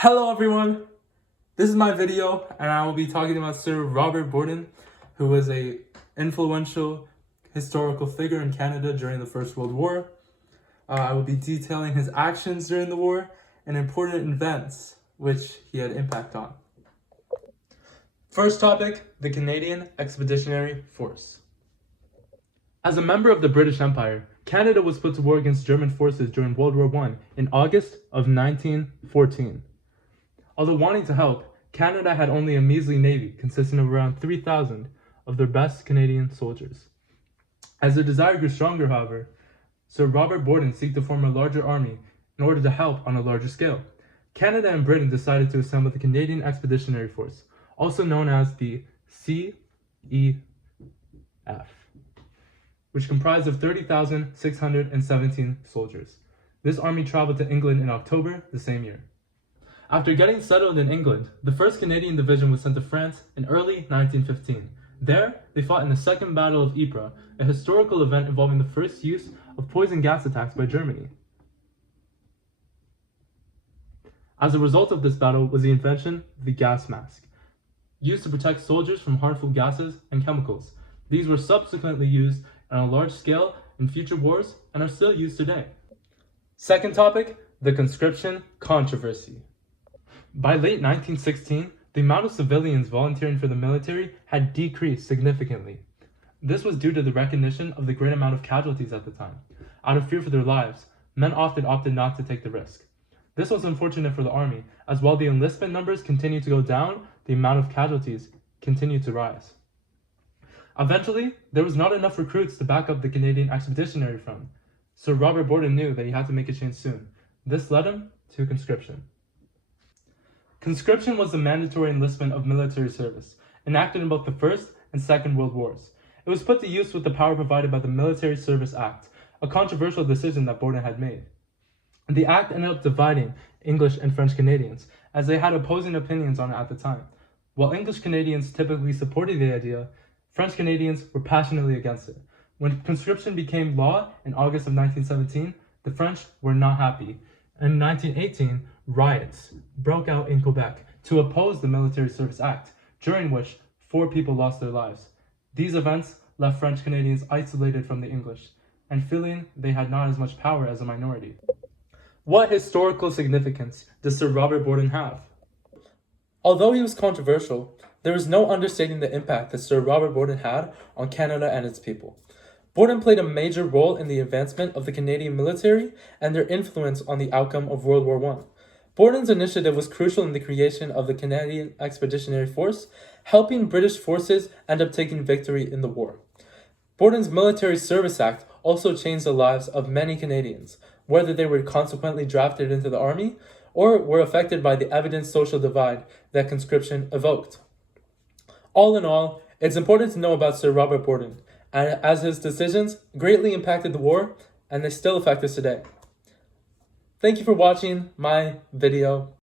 Hello everyone, this is my video and I will be talking about Sir Robert Borden, who was a influential historical figure in Canada during the First World War. I will be detailing his actions during the war and important events which he had impact on. First topic, the Canadian Expeditionary Force. As a member of the British Empire, Canada was put to war against German forces during World War I in August of 1914. Although wanting to help, Canada had only a measly navy consisting of around 3,000 of their best Canadian soldiers. As their desire grew stronger, however, Sir Robert Borden sought to form a larger army in order to help on a larger scale. Canada and Britain decided to assemble the Canadian Expeditionary Force, also known as the CEF, which comprised of 30,617 soldiers. This army traveled to England in October the same year. After getting settled in England, the 1st Canadian Division was sent to France in early 1915. There, they fought in the Second Battle of Ypres, a historical event involving the first use of poison gas attacks by Germany. As a result of this battle was the invention of the gas mask, used to protect soldiers from harmful gases and chemicals. These were subsequently used on a large scale in future wars and are still used today. Second topic, the conscription controversy. By late 1916, the amount of civilians volunteering for the military had decreased significantly. This was due to the recognition of the great amount of casualties at the time. Out of fear for their lives, men often opted not to take the risk. This was unfortunate for the army, as while the enlistment numbers continued to go down, the amount of casualties continued to rise. Eventually, there was not enough recruits to back up the Canadian Expeditionary Front. Sir Robert Borden knew that he had to make a change soon. This led him to conscription. Conscription was the mandatory enlistment of military service, enacted in both the First and Second World Wars. It was put to use with the power provided by the Military Service Act, a controversial decision that Borden had made. The act ended up dividing English and French Canadians, as they had opposing opinions on it at the time. While English Canadians typically supported the idea, French Canadians were passionately against it. When conscription became law in August of 1917, the French were not happy. In 1918, riots broke out in Quebec to oppose the Military Service Act, during which 4 people lost their lives. These events left French Canadians isolated from the English, and feeling they had not as much power as a minority. What historical significance does Sir Robert Borden have? Although he was controversial, there is no understating the impact that Sir Robert Borden had on Canada and its people. Borden played a major role in the advancement of the Canadian military and their influence on the outcome of World War I. Borden's initiative was crucial in the creation of the Canadian Expeditionary Force, helping British forces end up taking victory in the war. Borden's Military Service Act also changed the lives of many Canadians, whether they were consequently drafted into the army or were affected by the evident social divide that conscription evoked. All in all, it's important to know about Sir Robert Borden, and as his decisions greatly impacted the war, and they still affect us today. Thank you for watching my video.